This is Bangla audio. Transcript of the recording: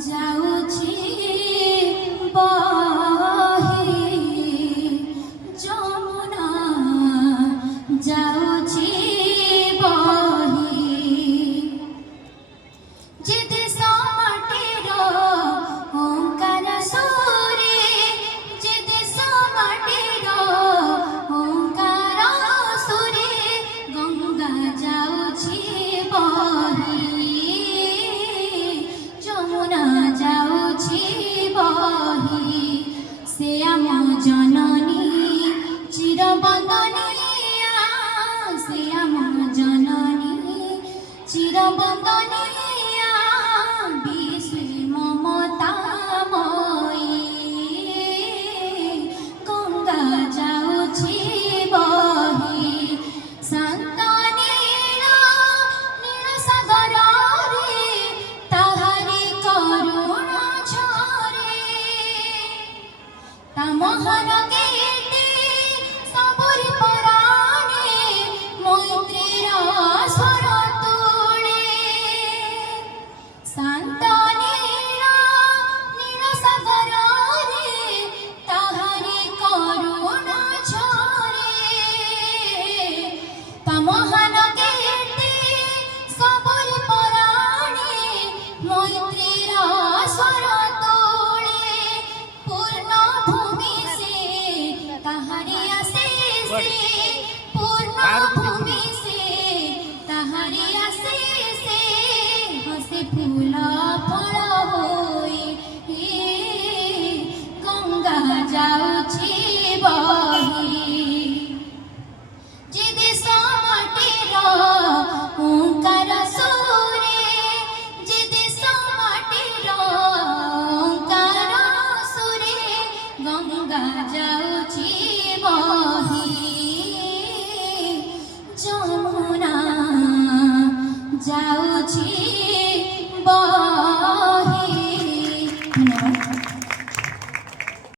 ଯାଉଛି ବହି ଯମୁନା ଯାଉଛି ବହି ଯେ ଦେଶ ମାଟିର ଓଙ୍କାର ସୁରେ ଯେ ଦେଶ ମାଟିର ଓଙ୍କାର ସୁରେ ଗଙ୍ଗା ଯାଉଛି ବହି ଯମୁନା ଯାଉଛି ବହି ସେ ଆମ ଜନନୀ ଚିରବନ୍ଦନିଆ ସେ ଆମ ଜନନୀ চিরবন্দনিয়া বিশ্বে মমতাময়ী গঙ্গা যাଉଛି বহি শান্ত নীল নীଳ ସାଗରରେ ତାହାରି କରୁଣା ଝରେ ତା ମହାନ ଗୀତି ସବୁରି ପରାଣେ ମୈତ୍ରୀର ସ୍ୱର শান্ত নীল নীল সাগরে তাহারি করুণা ঝরে তা মহান কীর্তি সবরি পরাণে মৈত্রীর স্বর তোলে পূর্ণ ভূমি সে তাহারি আশিসে পূর্ণ ভূমি সে তাহারি আশিসে হসে ফুল ফল হই গঙ্গা যাଉଛି বহি যে দেশ মাটির ওঙ্কার সুরে যে দেশ মাটির ওঙ্কার সুরে গঙ্গা যাଉଛି বহি যমুনা যাଉଛି বহি